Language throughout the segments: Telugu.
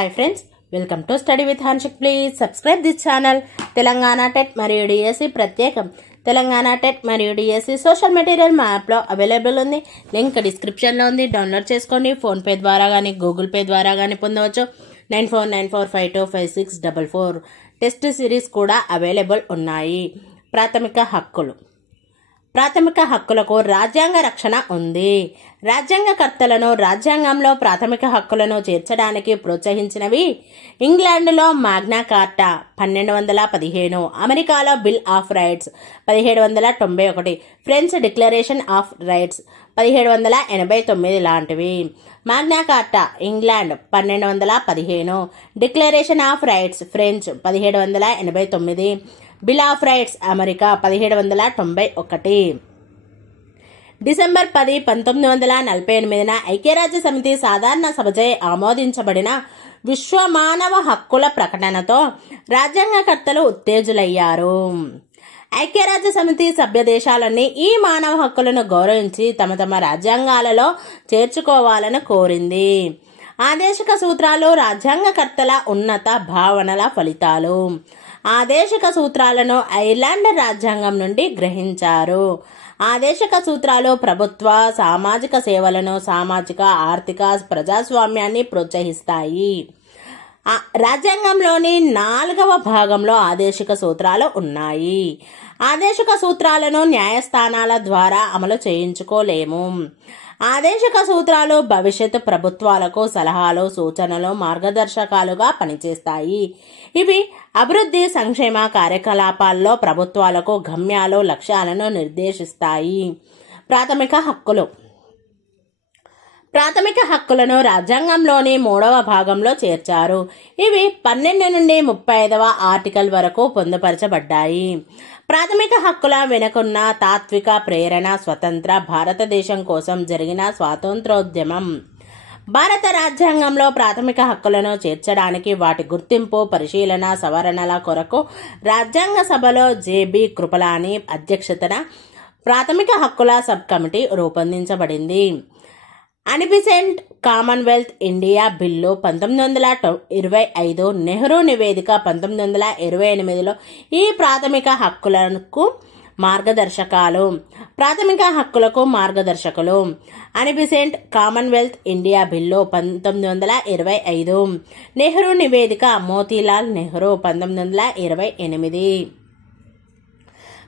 Hi friends, welcome to Study with Hanshik. Please subscribe this channel. Telangana TET మరియు డిఎస్సి ప్రత్యేకం. తెలంగాణ టెట్ మరియు డిఎస్సి సోషల్ మెటీరియల్ మా యాప్లో అవైలబుల్ ఉంది. లింక్ డిస్క్రిప్షన్లో ఉంది. డౌన్లోడ్ చేసుకోండి. ఫోన్పే ద్వారా కానీ గూగుల్ పే ద్వారా కానీ పొందవచ్చు. 9494525644 టెస్ట్ సిరీస్ కూడా అవైలబుల్ ఉన్నాయి. ప్రాథమిక హక్కులకు రాజ్యాంగ రక్షణ ఉంది. రాజ్యాంగకర్తలను రాజ్యాంగంలో ప్రాథమిక హక్కులను చేర్చడానికి ప్రోత్సహించినవి ఇంగ్లాండ్లో మాగ్నా కార్టా 1215, అమెరికాలో bill of rights 1791, French declaration of rights 1789 లాంటివి. మాగ్నా కార్టా England 1215, declaration of rights French 1789, bill of rights America 1791. December 10, 1948 ఐక్యరాజ్య సమితి సాధారణ సభచే ఆమోదించబడిన విశ్వ మానవ హక్కుల ప్రకటనతో రాజ్యాంగకర్తలు ఉత్తేజులయ్యారు. ఐక్యరాజ్య సమితి సభ్య దేశాలన్నీ ఈ మానవ హక్కులను గౌరవించి తమ తమ రాజ్యాంగాలలో చేర్చుకోవాలని కోరింది. ఆదేశిక సూత్రాలు రాజ్యాంగకర్తల ఉన్నత భావనల ఫలితాలు. ఆదేశిక సూత్రాలను ఐర్లాండ్ రాజ్యాంగం నుండి గ్రహించారు. ఆదేశిక సూత్రాలు ప్రభుత్వ సామాజిక సేవలను, సామాజిక ఆర్థిక ప్రజాస్వామ్యాన్ని ప్రోత్సహిస్తాయి. రాజ్యాంగంలోని 4వ భాగంలో ఆదేశిక సూత్రాలు ఉన్నాయి. ఆదేశిక సూత్రాలను న్యాయస్థానాల ద్వారా అమలు చేయించుకోలేము. ఆదేశిక సూత్రాలు భవిష్యత్తు ప్రభుత్వాలకు సలహాలు, సూచనలు, మార్గదర్శకాలుగా పనిచేస్తాయి. ఇవి అభివృద్ధి, సంక్షేమ కార్యకలాపాల్లో ప్రభుత్వాలకు గమ్యాలు, లక్ష్యాలను నిర్దేశిస్తాయి. ప్రాథమిక హక్కులను రాజ్యాంగంలోని 3వ భాగంలో చేర్చారు. ఇవి 12 నుండి 35వ ఆర్టికల్ వరకు పొందుపరచబడ్డాయి. ప్రాథమిక హక్కుల వెనుకున్న తాత్విక ప్రేరణ స్వతంత్ర భారతదేశం కోసం జరిగిన స్వాతంత్రోద్యమం. భారత రాజ్యాంగంలో ప్రాథమిక హక్కులను చేర్చడానికి, వాటి గుర్తింపు, పరిశీలన, సవరణల కొరకు రాజ్యాంగ సభలో జెబి కృపలాని అధ్యక్షతన ప్రాథమిక హక్కుల సబ్ కమిటీ రూపొందించబడింది. Annie Besant Commonwealth India bill 1925, Nehru నివేదిక 1928లో ఈ ప్రాథమిక హక్కులకు మార్గదర్శకాలు. ప్రాథమిక హక్కులకు మార్గదర్శకులు. Annie Besant Commonwealth India bill 1925, Nehru నివేదిక మోతీలాల్ నెహ్రూ 1928.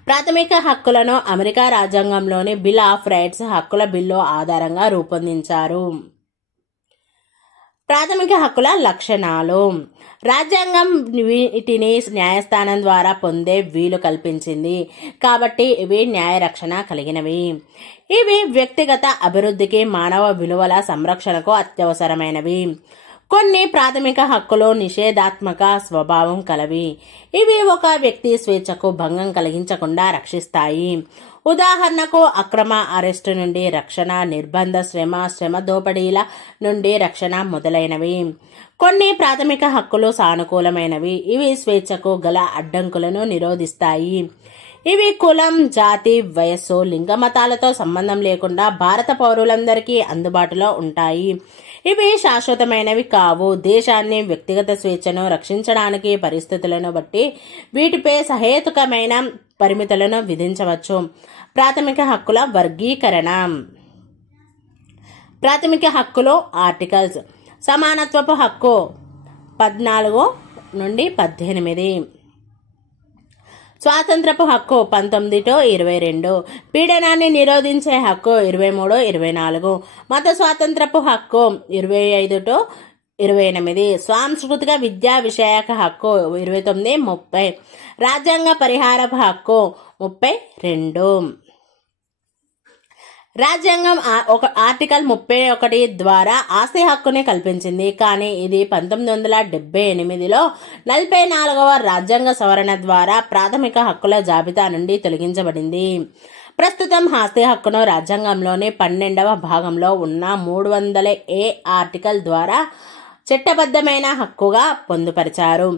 ప్రాథమిక హక్కులను అమెరికా రాజ్యాంగంలోని బిల్ ఆఫ్ రైట్స్ హక్కుల బిల్లు ఆధారంగా రూపొందించారు. ప్రాథమిక హక్కుల లక్షణాలు. రాజ్యాంగం వీటిని న్యాయస్థానం ద్వారా పొందే వీలు కల్పించింది కాబట్టి ఇవి న్యాయ రక్షణ కలిగినవి. ఇవి వ్యక్తిగత అభివృద్ధికి, మానవ విలువల సంరక్షణకు అత్యవసరమైనవి. కొన్ని ప్రాథమిక హక్కులు నిషేధాత్మక స్వభావం కలవి. ఇవి ఒక వ్యక్తి స్వేచ్ఛకు భంగం కలిగించకుండా రక్షిస్తాయి. ఉదాహరణకు అక్రమ అరెస్టు నుండి రక్షణ, నిర్బంధ శ్రమ దోపిడీల నుండి రక్షణ మొదలైనవి. కొన్ని ప్రాథమిక హక్కులు సానుకూలమైనవి. ఇవి స్వేచ్ఛకు గల అడ్డంకులను నిరోధిస్తాయి. ఇవి కులం, జాతి, వయస్సు, లింగ మతాలతో సంబంధం లేకుండా భారత పౌరులందరికీ అందుబాటులో ఉంటాయి. ఇవి శాశ్వతమైనవి కావు. దేశాన్ని, వ్యక్తిగత స్వేచ్ఛను రక్షించడానికి పరిస్థితులను బట్టి వీటిపై సహేతుకమైన పరిమితులను విధించవచ్చు. ప్రాథమిక హక్కుల వర్గీకరణ. ప్రాథమిక హక్కులు ఆర్టికల్స్. సమానత్వపు హక్కు 14 నుండి 18, స్వాతంత్రపు హక్కు 19-22, పీడనాన్ని నిరోధించే హక్కు 23, 24, మత స్వాతంత్రపు హక్కు 25-28, సాంస్కృతిక విద్యా విషయక హక్కు 29, 30, రాజ్యాంగ పరిహారపు హక్కు 32. రాజ్యాంగం ఆర్టికల్ 31 ద్వారా ఆస్తి హక్కుని కల్పించింది. కానీ ఇది 1978లో 44వ రాజ్యాంగ సవరణ ద్వారా ప్రాథమిక హక్కుల జాబితా నుండి తొలగించబడింది. ప్రస్తుతం ఆస్తి హక్కును రాజ్యాంగంలోని 12వ భాగంలో ఉన్న 300A ఆర్టికల్ ద్వారా చట్టబద్ధమైన హక్కుగా పొందుపరిచారు.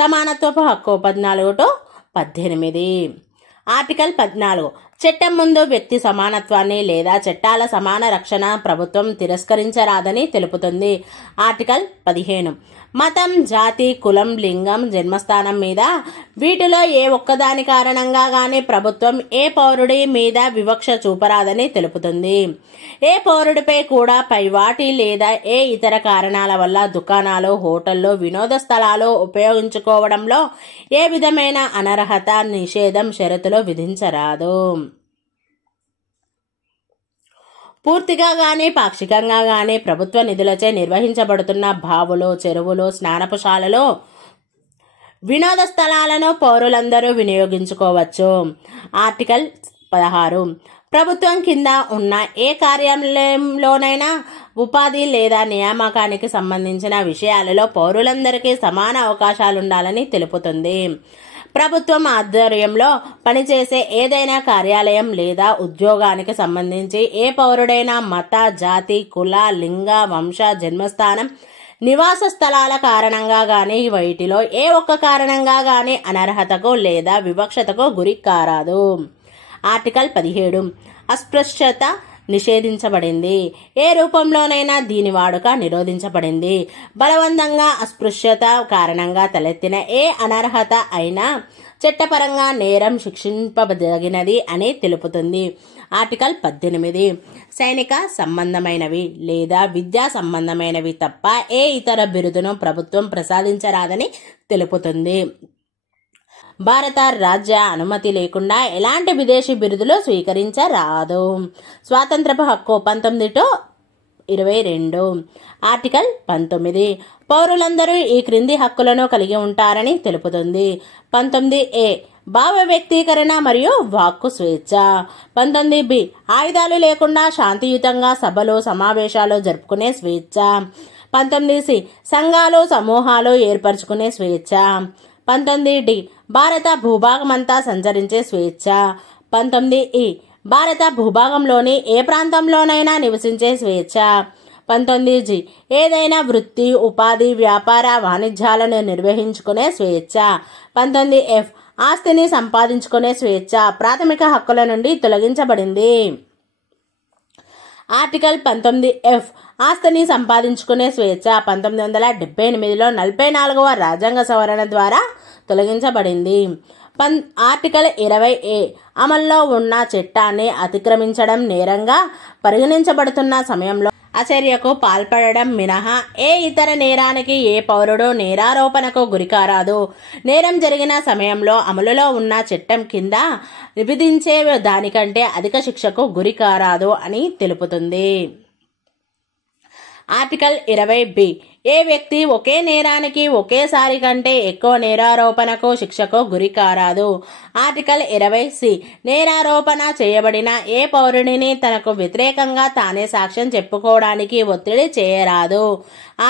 సమానత్వపు హక్కు 14-18. ఆర్టికల్ 14 చట్టం ముందు వ్యక్తి సమానత్వాన్ని లేదా చట్టాల సమాన రక్షణ ప్రభుత్వం తిరస్కరించరాదని తెలుపుతుంది. ఆర్టికల్ 15 మతం, జాతి, కులం, లింగం, జన్మస్థానం మీద వీటిలో ఏ ఒక్కదాని కారణంగా గాని ప్రభుత్వం ఏ పౌరుడి మీద వివక్ష చూపరాదని తెలుపుతుంది. ఏ పౌరుడిపై కూడా పైవాటి లేదా ఏ ఇతర కారణాల వల్ల దుకాణాలు, హోటళ్లు, వినోద స్థలాలు ఉపయోగించుకోవడంలో ఏ విధమైన అనర్హత, నిషేధం, షరతులు విధించరాదు. పూర్తిగా గాని పాక్షికంగా గాని ప్రభుత్వ నిధులచే నిర్వహించబడుతున్న బావులు, చెరువులు, స్నానపుశాలలు, వినోద స్థలాలను పౌరులందరూ వినియోగించుకోవచ్చు. ఆర్టికల్ 16 ప్రభుత్వం కింద ఉన్న ఏ కార్యాలయంలోనైనా ఉపాధి లేదా నియామకానికి సంబంధించిన విషయాలలో పౌరులందరికీ సమాన అవకాశాలుండాలని తెలుపుతుంది. ప్రభుత్వం ఆధ్వర్యంలో పనిచేసే ఏదైనా కార్యాలయం లేదా ఉద్యోగానికి సంబంధించి ఏ పౌరుడైనా మత, జాతి, కుల, లింగ, వంశ, జన్మస్థానం, నివాస స్థలాల కారణంగా గాని వీటిలో ఏ ఒక్క కారణంగా గాని అనర్హతకు లేదా వివక్షతకు గురి కారాదు. ఆర్టికల్ 17 అస్పృశ్యత నిషేధించబడింది. ఏ రూపంలోనైనా దీని వాడుక నిరోధించబడింది. బలవంతంగా అస్పృశ్యత కారణంగా తలెత్తిన ఏ అనర్హత అయినా చట్టపరంగా నేరం శిక్షింపదగినది అని తెలుపుతుంది. ఆర్టికల్ 18 సైనిక సంబంధమైనవి లేదా విద్యా సంబంధమైనవి తప్ప ఏ ఇతర బిరుదును ప్రభుత్వం ప్రసాదించరాదని తెలుపుతుంది. భారత రాజ్య అనుమతి లేకుండా ఎలాంటి విదేశీ బిరుదులు స్వీకరించరాదు. స్వాతంత్రపు హక్కు 19-22 ఆర్టికల్ 19 పౌరులందరూ ఈ క్రింది హక్కులను కలిగి ఉంటారని తెలుపుతుంది. 19A భావ వ్యక్తీకరణ మరియు వాక్కు స్వేచ్ఛ. 19B ఆయుధాలు లేకుండా శాంతియుతంగా సభలు, సమావేశాలు జరుపుకునే స్వేచ్ఛ. 19C సంఘాలు, సమూహాలు ఏర్పరచుకునే స్వేచ్ఛ. 19D భారత భూభాగమంతా సంచరించే స్వేచ్ఛ. 19E భారత భూభాగంలోని ఏ ప్రాంతంలోనైనా నివసించే స్వేచ్ఛ. 19G ఏదైనా వృత్తి, ఉపాధి, వ్యాపార, వాణిజ్యాలను నిర్వహించుకునే స్వేచ్ఛ. 19F ఆస్తిని సంపాదించుకునే స్వేచ్ఛ ప్రాథమిక హక్కుల నుండి తొలగించబడింది. ఆర్టికల్ 19F ఆస్తిని సంపాదించుకునే స్వేచ్ఛ 1978లో 44వ రాజ్యాంగ సవరణ ద్వారా తొలగించబడింది. ఆర్టికల్ 20A అమల్లో ఉన్న చట్టాన్ని అతిక్రమించడం నేరంగా పరిగణించబడుతున్న సమయంలో అచర్యకు పాల్పడడం మినహా ఏ ఇతర నేరానికి ఏ పౌరుడు నేరారోపణకు గురికారాదు. నేరం జరిగిన సమయంలో అమలులో ఉన్న చట్టం కింద విధించే దానికంటే అధిక శిక్షకు గురికారాదు అని తెలుపుతుంది. ఆర్టికల్ 20B ఏ వ్యక్తి ఒకే నేరానికి ఒకేసారి కంటే ఎక్కువ నేరారోపణకు శిక్షకు గురి కారాదు. ఆర్టికల్ 20C నేరారోపణ చేయబడిన ఏ పౌరుడిని తనకు వ్యతిరేకంగా తానే సాక్ష్యం చెప్పుకోవడానికి ఒత్తిడి చేయరాదు.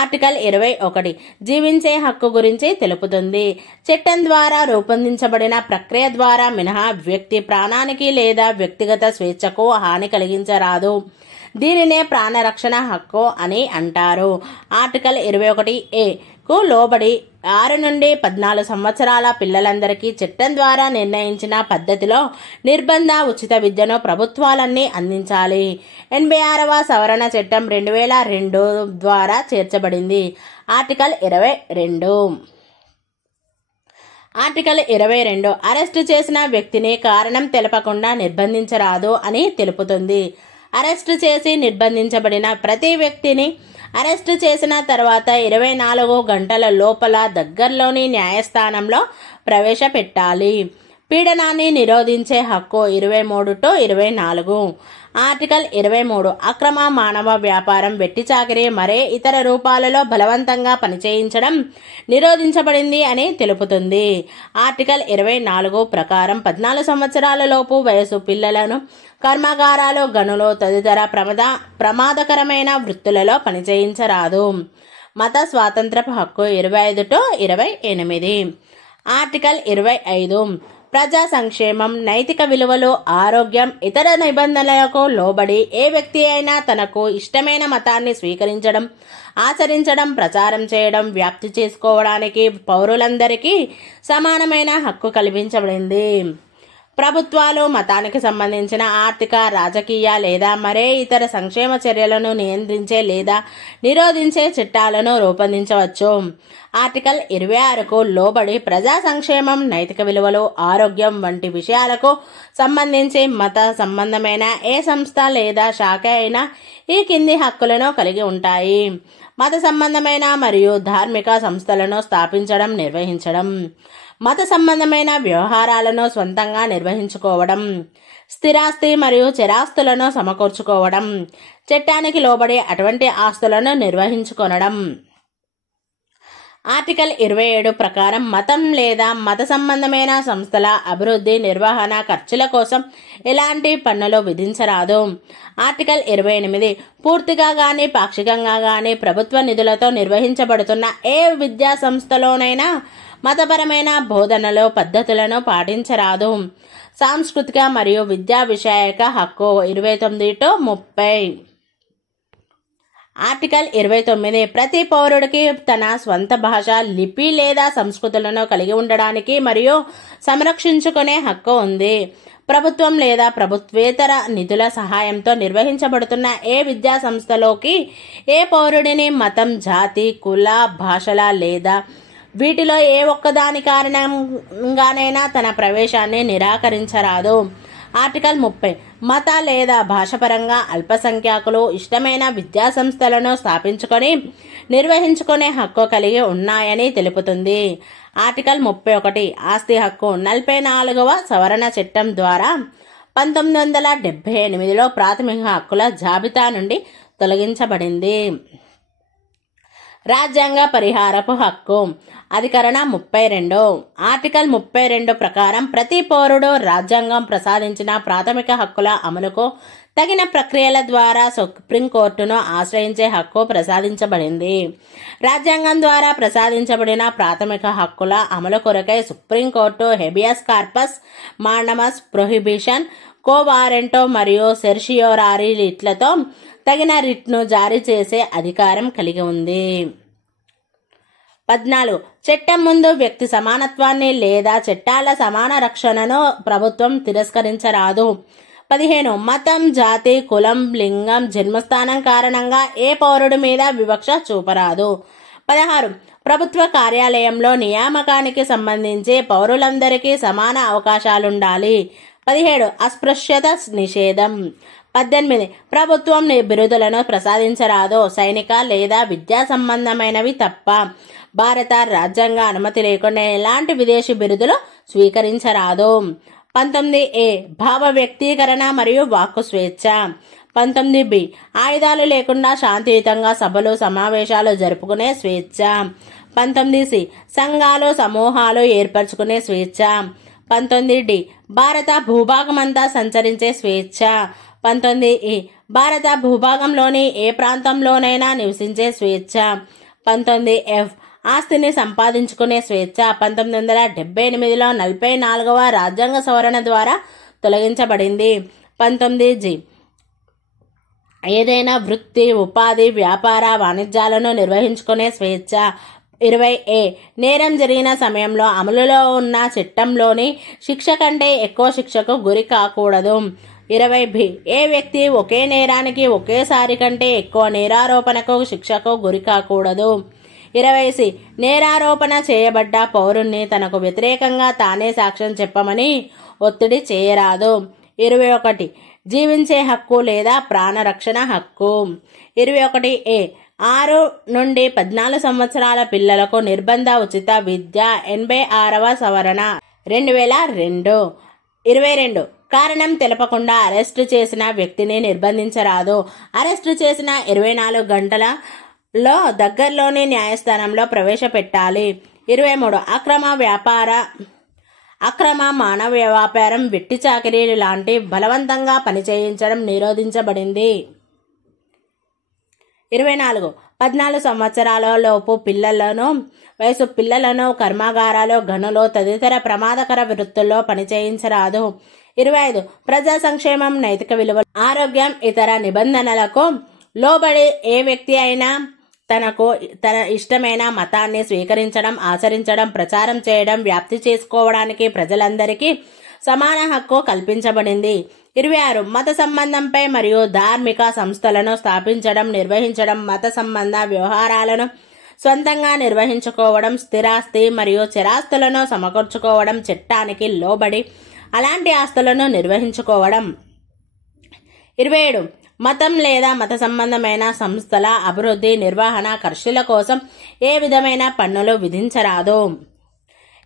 ఆర్టికల్ 21 జీవించే హక్కు గురించి తెలుపుతుంది. చట్టం ద్వారా రూపొందించబడిన ప్రక్రియ ద్వారా మినహా వ్యక్తి ప్రాణానికి లేదా వ్యక్తిగత స్వేచ్ఛకు హాని కలిగించరాదు. దీనినే ప్రాణరక్షణ హక్కు అని అంటారు. ఆర్టికల్ 21A కు లోబడి 6 నుండి 14 సంవత్సరాల పిల్లలందరికీ చట్టం ద్వారా నిర్ణయించిన పద్ధతిలో నిర్బంధ ఉచిత విద్యను ప్రభుత్వాలన్నీ అందించాలి. 86వ సవరణ చట్టం 2002 ద్వారా చేర్చబడింది. ఆర్టికల్ 22 ఆర్టికల్ 22 అరెస్టు చేసిన వ్యక్తిని కారణం తెలపకుండా నిర్బంధించరాదు అని తెలుపుతుంది. అరెస్టు చేసి నిర్బంధించబడిన ప్రతి వ్యక్తిని అరెస్టు చేసిన తర్వాత 24 గంటల లోపల దగ్గరలోని న్యాయస్థానంలో ప్రవేశపెట్టాలి. పీడనాన్ని నిరోధించే హక్కు 23-24. ఆర్టికల్ 23 అక్రమ మానవ వ్యాపారం, వెట్టి చాకిరీ, మరే ఇతర రూపాలలో బలవంతంగా పనిచేయించడం నిరోధించబడింది అని తెలుపుతుంది. ఆర్టికల్ 24 ప్రకారం 14 సంవత్సరాల లోపు వయసు పిల్లలను కర్మాగారాలు, గనులు తదితర ప్రమాదకరమైన వృత్తులలో పనిచేయించరాదు. మత స్వాతంత్రపు హక్కు 25-28. ఆర్టికల్ 25 ప్రజా సంక్షేమం, నైతిక విలువలు, ఆరోగ్యం, ఇతర నిబంధనలకు లోబడి ఏ వ్యక్తి అయినా తనకు ఇష్టమైన మతాన్ని స్వీకరించడం, ఆచరించడం, ప్రచారం చేయడం, వ్యాప్తి చేసుకోవడానికి పౌరులందరికీ సమానమైన హక్కు కల్పించబడింది. ప్రభుత్వాలు మతానికి సంబంధించిన ఆర్థిక, రాజకీయ లేదా మరే ఇతర సంక్షేమ చర్యలను నియంత్రించే లేదా నిరోధించే చట్టాలను రూపొందించవచ్చు. ఆర్టికల్ 26కు లోబడి ప్రజా సంక్షేమం, నైతిక విలువలు, ఆరోగ్యం వంటి విషయాలకు సంబంధించి మత సంబంధమైన ఏ సంస్థ లేదా శాఖ అయినా ఈ కింది హక్కులను కలిగి ఉంటాయి. మత సంబంధమైన మరియు ధార్మిక సంస్థలను స్థాపించడం, నిర్వహించడం, మత సంబంధమైన వ్యవహారాలను స్వంతంగా నిర్వహించుకోవడం, స్థిరాస్తి మరియు చరాస్తులను సమకూర్చుకోవడం, చట్టానికి లోబడి అటువంటి ఆస్తులను నిర్వహించుకొనడం. ఆర్టికల్ 27 ప్రకారం మతం లేదా మత సంబంధమైన సంస్థల అభివృద్ధి, నిర్వహణ ఖర్చుల కోసం ఎలాంటి పన్నులు విధించరాదు. ఆర్టికల్ 28 పూర్తిగా గాని పాక్షికంగా గాని ప్రభుత్వ నిధులతో నిర్వహించబడుతున్న ఏ విద్యా సంస్థలోనైనా మతపరమైన బోధనలు, పద్ధతులను పాటించరాదు. సాంస్కృతిక మరియు విద్యా విషయక హక్కు 29-30. ఆర్టికల్ 29 ప్రతి పౌరుడికి తన స్వంత భాష, లిపి లేదా సంస్కృతులను కలిగి ఉండడానికి మరియు సంరక్షించుకునే హక్కు ఉంది. ప్రభుత్వం లేదా ప్రభుత్వేతర నిధుల సహాయంతో నిర్వహించబడుతున్న ఏ విద్యా సంస్థలోకి ఏ పౌరుడిని మతం, జాతి, కుల, భాషల లేదా వీటిలో ఏ ఒక్కదాని కారణంగానైనా తన ప్రవేశాన్ని నిరాకరించరాదు. ఆర్టికల్ 30 మత లేదా భాషపరంగా అల్పసంఖ్యాకులు ఇష్టమైన విద్యా సంస్థలను స్థాపించుకొని నిర్వహించుకునే హక్కు కలిగి ఉన్నాయని తెలుపుతుంది. ఆర్టికల్ 31 ఆస్తి హక్కు 44వ సవరణ చట్టం ద్వారా 1978లో ప్రాథమిక హక్కుల జాబితా నుండి తొలగించబడింది. రాజ్యాంగ పరిహారపు హక్కు అధికరణ 32. ఆర్టికల్ 32 ప్రకారం ప్రతి పౌరుడు రాజ్యాంగం ప్రసాదించిన ప్రాథమిక హక్కుల అమలుకు తగిన ప్రక్రియల ద్వారా సుప్రీంకోర్టును ఆశ్రయించే హక్కు ప్రసాదించబడింది. రాజ్యాంగం ద్వారా ప్రసాదించబడిన ప్రాథమిక హక్కుల అమలు కొరకై supreme court habeas corpus, mandamus prohibition, quo warranto మరియు సెర్షియోరారీ రిట్లతో తగిన రిట్ను జారీ చేసే అధికారం కలిగి ఉంది. 14 చట్టం ముందు వ్యక్తి సమానత్వాన్ని లేదా చట్టాల సమాన రక్షణను ప్రభుత్వం తిరస్కరించరాదు. 15 మతం, జాతి, కులం, లింగం, జన్మస్థానం కారణంగా ఏ పౌరుడి మీద వివక్ష చూపరాదు. 16 ప్రభుత్వ కార్యాలయంలో నియామకానికి సంబంధించి పౌరులందరికీ సమాన అవకాశాలుండాలి. 17 అస్పృశ్యత నిషేధం. 18 ప్రభుత్వం బిరుదులను ప్రసాదించరాదు, సైనిక లేదా విద్యా సంబంధమైనవి తప్ప. భారత రాజ్యాంగ అనుమతి లేకుండా ఎలాంటి విదేశీ బిరుదులు స్వీకరించరాదు. 19A భావ వ్యక్తీకరణ మరియు వాక్కు స్వేచ్ఛ. 19B ఆయుధాలు లేకుండా శాంతియుతంగా సభలు, సమావేశాలు జరుపుకునే స్వేచ్ఛ. 19C సంఘాలు, సమూహాలు ఏర్పరచుకునే స్వేచ్ఛ. 19D భారత భూభాగమంతా సంచరించే స్వేచ్ఛ. 19E భారత భూభాగంలోని ఏ ప్రాంతంలోనైనా నివసించే స్వేచ్ఛ. 19F ఆస్తిని సంపాదించుకునే స్వేచ్ఛ 1978లో 44వ రాజ్యాంగ సవరణ ద్వారా తొలగించబడింది. 19G ఏదైనా వృత్తి, ఉపాధి, వ్యాపార, వాణిజ్యాలను నిర్వహించుకునే స్వేచ్ఛ. 20A నేరం జరిగిన సమయంలో అమలులో ఉన్న చట్టంలోని శిక్ష కంటే ఎక్కువ శిక్షకు గురి కాకూడదు. 20B ఏ వ్యక్తి ఒకే నేరానికి ఒకేసారి కంటే ఎక్కువ నేరారోపణకు శిక్షకు గురి కాకూడదు. 20C నేరారోపణ చేయబడ్డ పౌరుణ్ణి తనకు వ్యతిరేకంగా తానే సాక్ష్యం చెప్పమని ఒత్తిడి చేయరాదు. 21 జీవించే హక్కు లేదా ప్రాణరక్షణ హక్కు. 21A 6 నుండి 14 సంవత్సరాల పిల్లలకు నిర్బంధ ఉచిత విద్య 86వ సవరణ 2002. 22 కారణం తెలపకుండా అరెస్టు చేసిన వ్యక్తిని నిర్బంధించరాదు. అరెస్టు చేసిన 24 గంటలలో దగ్గరలోని న్యాయస్థానంలో ప్రవేశపెట్టాలి. 23 అక్రమ మానవ వ్యాపారం, వెట్టి చాకిరీ లాంటి బలవంతంగా పనిచేయించడం నిరోధించబడింది. 24 14 సంవత్సరాల లోపు వయసు పిల్లలను కర్మాగారాలు, గనులు తదితర ప్రమాదకర వృత్తుల్లో పనిచేయించరాదు. 25 ప్రజా సంక్షేమం, నైతిక విలువలు, ఆరోగ్యం ఇతర నిబంధనలకు లోబడి ఏ వ్యక్తి అయినా తన ఇష్టమైన మతాన్ని స్వీకరించడం, ఆచరించడం, ప్రచారం చేయడం, వ్యాప్తి చేసుకోవడానికి ప్రజలందరికీ సమాన హక్కు కల్పించబడింది. 26 మత సంబంధంపై మరియు ధార్మిక సంస్థలను స్థాపించడం, నిర్వహించడం, మత సంబంధ వ్యవహారాలను స్వంతంగా నిర్వహించుకోవడం, స్థిరాస్తి మరియు చరాస్తులను సమకూర్చుకోవడం, చట్టానికి లోబడి అలాంటి ఆస్తులను నిర్వహించుకోవడం. 27 మతం లేదా మత సంబంధమైన సంస్థల అభివృద్ధి, నిర్వహణ ఖర్చుల కోసం ఏ విధమైన పన్నులు విధించరాదు.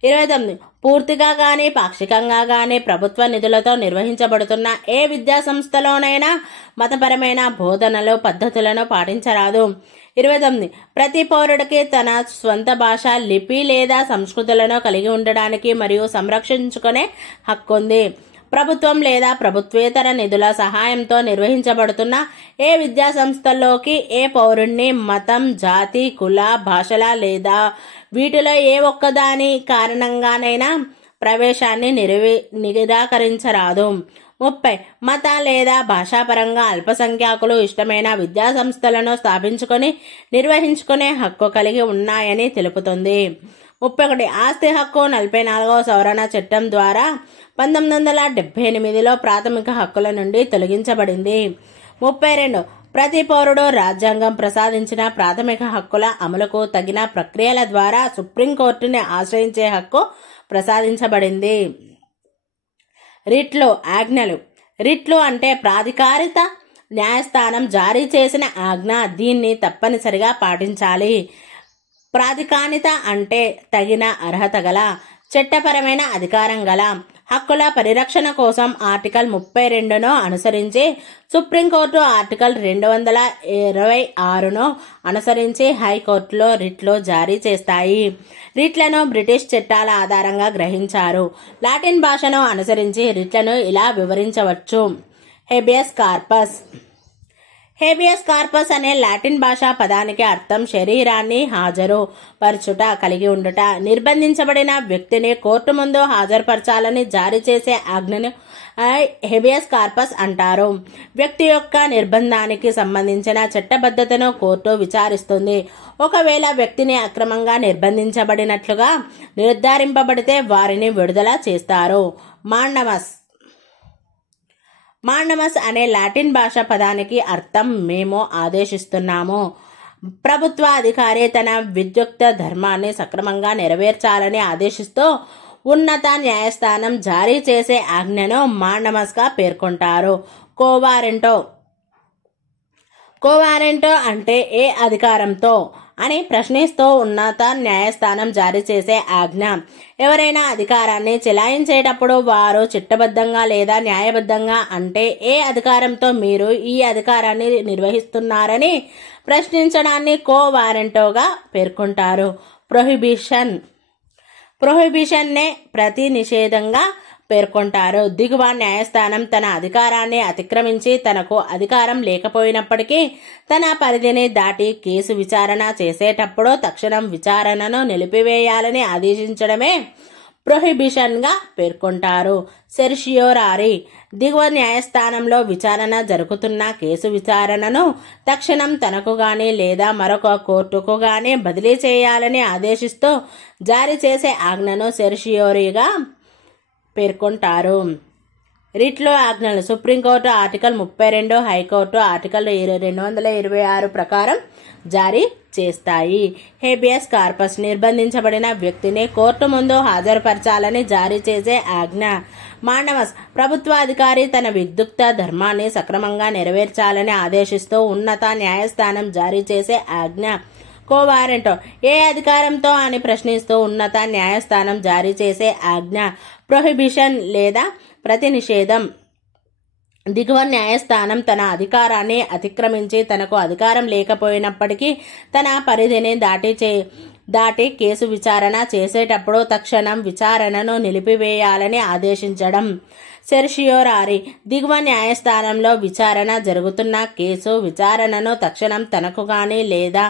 29 పూర్తిగా గాని పాక్షికంగా గాని ప్రభుత్వ నిధులతో నిర్వహించబడుతున్న ఏ విద్యా సంస్థలోనైనా మతపరమైన బోధనలు, పద్ధతులను పాటించరాదు. 29 ప్రతి పౌరుడికి తన స్వంత భాష, లిపి లేదా సంస్కృతులను కలిగి ఉండడానికి మరియు సంరక్షించుకునే హక్కుంది. ప్రభుత్వం లేదా ప్రభుత్వేతర నిధుల సహాయంతో నిర్వహించబడుతున్న ఏ విద్యా సంస్థల్లోకి ఏ పౌరుణ్ణి మతం, జాతి, కుల, భాషల లేదా వీటిలో ఏ ఒక్కదాని కారణంగానైనా ప్రవేశాన్ని నిరాకరించరాదు. 30 మత లేదా భాషాపరంగా అల్పసంఖ్యాకులు ఇష్టమైన విద్యా సంస్థలను స్థాపించుకొని నిర్వహించుకునే హక్కు కలిగి ఉన్నాయని తెలుపుతుంది. 31 ఆస్తి హక్కు 44వ సవరణ చట్టం ద్వారా 1978లో ప్రాథమిక హక్కుల నుండి తొలగించబడింది. 32 ప్రతి పౌరుడు రాజ్యాంగం ప్రసాదించిన ప్రాథమిక హక్కుల అమలుకు తగిన ప్రక్రియల ద్వారా సుప్రీంకోర్టుని ఆశ్రయించే హక్కు ప్రసాదించబడింది. రిట్లు, ఆజ్ఞలు. రిట్లు అంటే ప్రాధికారిత న్యాయస్థానం జారీ చేసిన ఆజ్ఞ. దీన్ని తప్పనిసరిగా పాటించాలి. ప్రాధికారిత అంటే తగిన అర్హత గల, చట్టపరమైన అధికారం గల. హక్కుల పరిరక్షణ కోసం ఆర్టికల్ 32ను అనుసరించి సుప్రీంకోర్టు ఆర్టికల్ 226ను అనుసరించి హైకోర్టులో రిట్లు జారీ చేస్తాయి. రిట్లను బ్రిటిష్ చట్టాల ఆధారంగా గ్రహించారు. లాటిన్ భాషను అనుసరించి రిట్లను ఇలా వివరించవచ్చు. Habeas corpus. హేబియస్ కార్పస్ అనే లాటిన్ భాషా పదానికి అర్థం శరీరాన్ని హాజరు పరచుట, కలిగి ఉండుట. నిర్బంధించబడిన వ్యక్తిని కోర్టు ముందు హాజరుపరచాలని జారీ చేసే ఆజ్ఞను హేబియస్ కార్పస్ అంటారు. వ్యక్తి యొక్క నిర్బంధానికి సంబంధించిన చట్టబద్ధతను కోర్టు విచారిస్తుంది. ఒకవేళ వ్యక్తిని అక్రమంగా నిర్బంధించబడినట్లుగా నిర్ధారింపబడితే వారిని విడుదల చేస్తారు. మాండమస్. మాండమస్ అనే లాటిన్ భాషా పదానికి అర్థం మేము ఆదేశిస్తున్నాము. ప్రభుత్వ అధికారి తన విద్యుక్త ధర్మాన్ని సక్రమంగా నెరవేర్చాలని ఆదేశిస్తూ ఉన్నత న్యాయస్థానం జారీ చేసే ఆజ్ఞను మాండమస్ గా పేర్కొంటారు. కోవారెంటో. కోవారెంటో అంటే ఏ అధికారంతో అని ప్రశ్నిస్తూ ఉన్నత న్యాయస్థానం జారీ చేసే ఆజ్ఞ. ఎవరైనా అధికారాన్ని చెలాయించేటప్పుడు వారు చట్టబద్ధంగా లేదా న్యాయబద్ధంగా అంటే ఏ అధికారంతో మీరు ఈ అధికారాన్ని నిర్వహిస్తున్నారని ప్రశ్నించడాన్ని కో వారెంటోగా పేర్కొంటారు. ప్రొహిబిషన్నే ప్రతి నిషేధంగా పేర్కొంటారు. దిగువ న్యాయస్థానం తన అధికారాన్ని అతిక్రమించి తనకు అధికారం లేకపోయినప్పటికీ తన పరిధిని దాటి కేసు విచారణ చేసేటప్పుడు తక్షణం విచారణను నిలిపివేయాలని ఆదేశించడమే ప్రొహిబిషన్ గా పేర్కొంటారు. సెర్షియోరారీ. దిగువ న్యాయస్థానంలో విచారణ జరుగుతున్న కేసు విచారణను తక్షణం తనకు గాని లేదా మరొక కోర్టుకు గాని బదిలీ చేయాలని ఆదేశిస్తూ జారీ చేసే ఆజ్ఞను సెర్షియోరీగా పేర్కొంటారు. రిట్లో ఆజ్ఞలు. సుప్రీంకోర్టు ఆర్టికల్ 32, హైకోర్టు ఆర్టికల్ 226 ప్రకారం జారీ చేస్తాయి. Habeas corpus. నిర్బంధించబడిన వ్యక్తిని కోర్టు ముందు హాజరుపరచాలని జారీ చేసే ఆజ్ఞ. మాండమస్. ప్రభుత్వాధికారి తన విద్యుక్త ధర్మాన్ని సక్రమంగా నెరవేర్చాలని ఆదేశిస్తూ ఉన్నత న్యాయస్థానం జారీ చేసే ఆజ్ఞ. కోవారెంటో. ఏ అధికారంతో అని ప్రశ్నిస్తూ ఉన్నత న్యాయస్థానం జారీ చేసే ఆజ్ఞ. ప్రొహిబిషన్ లేదా ప్రతి నిషేధం. దిగువ న్యాయస్థానం తన అధికారాన్ని అతిక్రమించి తనకు అధికారం లేకపోయినప్పటికీ తన పరిధిని దాటి కేసు విచారణ చేసేటప్పుడు తక్షణం విచారణను నిలిపివేయాలని ఆదేశించడం. సెర్షియోరారీ. దిగువ న్యాయస్థానంలో విచారణ జరుగుతున్న కేసు విచారణను తక్షణం తనకు గాని లేదా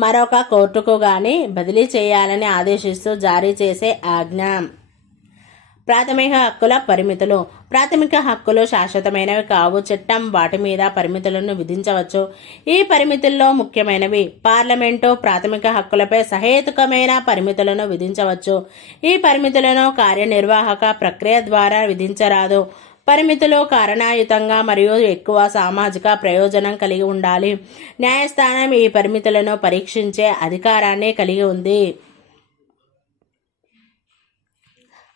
మరొక కోర్టుకు గాని బదిలీ చేయాలని ఆదేశిస్తూ జారీ చేసే ఆజ్ఞ. ప్రాథమిక హక్కుల పరిమితులు. ప్రాథమిక హక్కులు శాశ్వతమైనవి కావు. చట్టం వాటి మీద పరిమితులను విధించవచ్చు. ఈ పరిమితుల్లో ముఖ్యమైనవి: పార్లమెంటు ప్రాథమిక హక్కులపై సహేతుకమైన పరిమితులను విధించవచ్చు. ఈ పరిమితులను కార్యనిర్వాహక ప్రక్రియ ద్వారా విధించరాదు. పరిమితులు కారణాయుతంగా మరియు ఎక్కువ సామాజిక ప్రయోజనం కలిగి ఉండాలి. న్యాయస్థానం ఈ పరిమితులను పరీక్షించే అధికారాన్ని కలిగి ఉంది.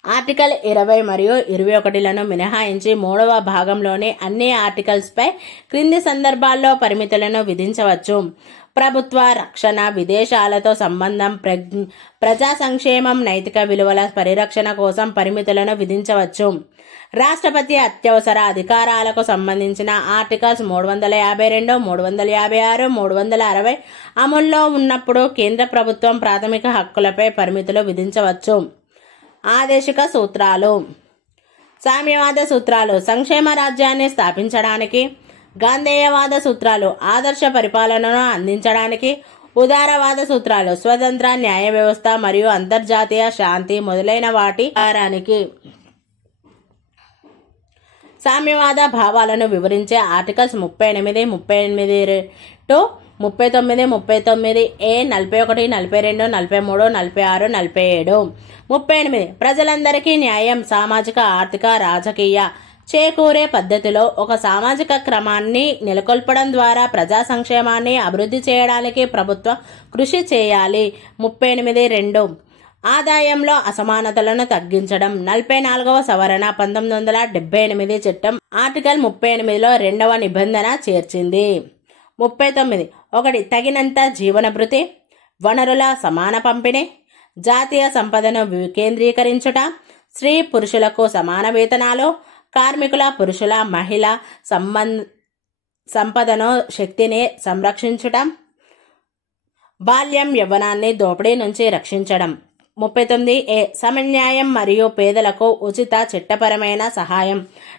ఆర్టికల్ 20 మరియు 21లను మినహాయించి 3వ భాగంలోని అన్ని ఆర్టికల్స్పై క్రింది సందర్భాల్లో పరిమితులను విధించవచ్చు: ప్రభుత్వ రక్షణ, విదేశాలతో సంబంధం, ప్రజా సంక్షేమం, నైతిక విలువల పరిరక్షణ కోసం పరిమితులను విధించవచ్చు. రాష్ట్రపతి అత్యవసర అధికారాలకు సంబంధించిన ఆర్టికల్స్ 352, 356, 360 అమల్లో ఉన్నప్పుడు కేంద్ర ప్రభుత్వం ప్రాథమిక హక్కులపై పరిమితులు విధించవచ్చు. ఆదేశిక సూత్రాలు. సామ్యవాద సూత్రాలు సంక్షేమ రాజ్యాన్ని స్థాపించడానికి, గాంధేయవాద సూత్రాలు ఆదర్శ పరిపాలనను అందించడానికి, ఉదారవాద సూత్రాలు స్వతంత్ర న్యాయ వ్యవస్థ మరియు అంతర్జాతీయ శాంతి మొదలైన వాటి ఆధారానికి. సామ్యవాద భావాలను వివరించే ఆర్టికల్స్ 38, 38 to 39, 39A, 41, 42, 43, 46, 47. 38 ప్రజలందరికీ న్యాయం సామాజిక, ఆర్థిక, రాజకీయ చేకూరే పద్ధతిలో ఒక సామాజిక క్రమాన్ని నెలకొల్పడం ద్వారా ప్రజా సంక్షేమాన్ని అభివృద్ధి చేయడానికి ప్రభుత్వం కృషి చేయాలి. 38(2) ఆదాయంలో అసమానతలను తగ్గించడం. 44వ సవరణ 1978 చట్టం ఆర్టికల్ 38లో 2వ నిబంధన చేర్చింది. 39 1 తగినంత జీవన భృతి, వనరుల సమాన పంపిణీ, జాతీయ సంపదను వికేంద్రీకరించుట, స్త్రీ పురుషులకు సమాన వేతనాలు, కార్మికుల, పురుషుల, మహిళ సంపదను శక్తిని సంరక్షించటం, బాల్యం యవ్వనాన్ని దోపిడీ నుంచి రక్షించడం. 39A సమన్యాయం మరియు పేదలకు ఉచిత చట్టపరమైన సహాయం.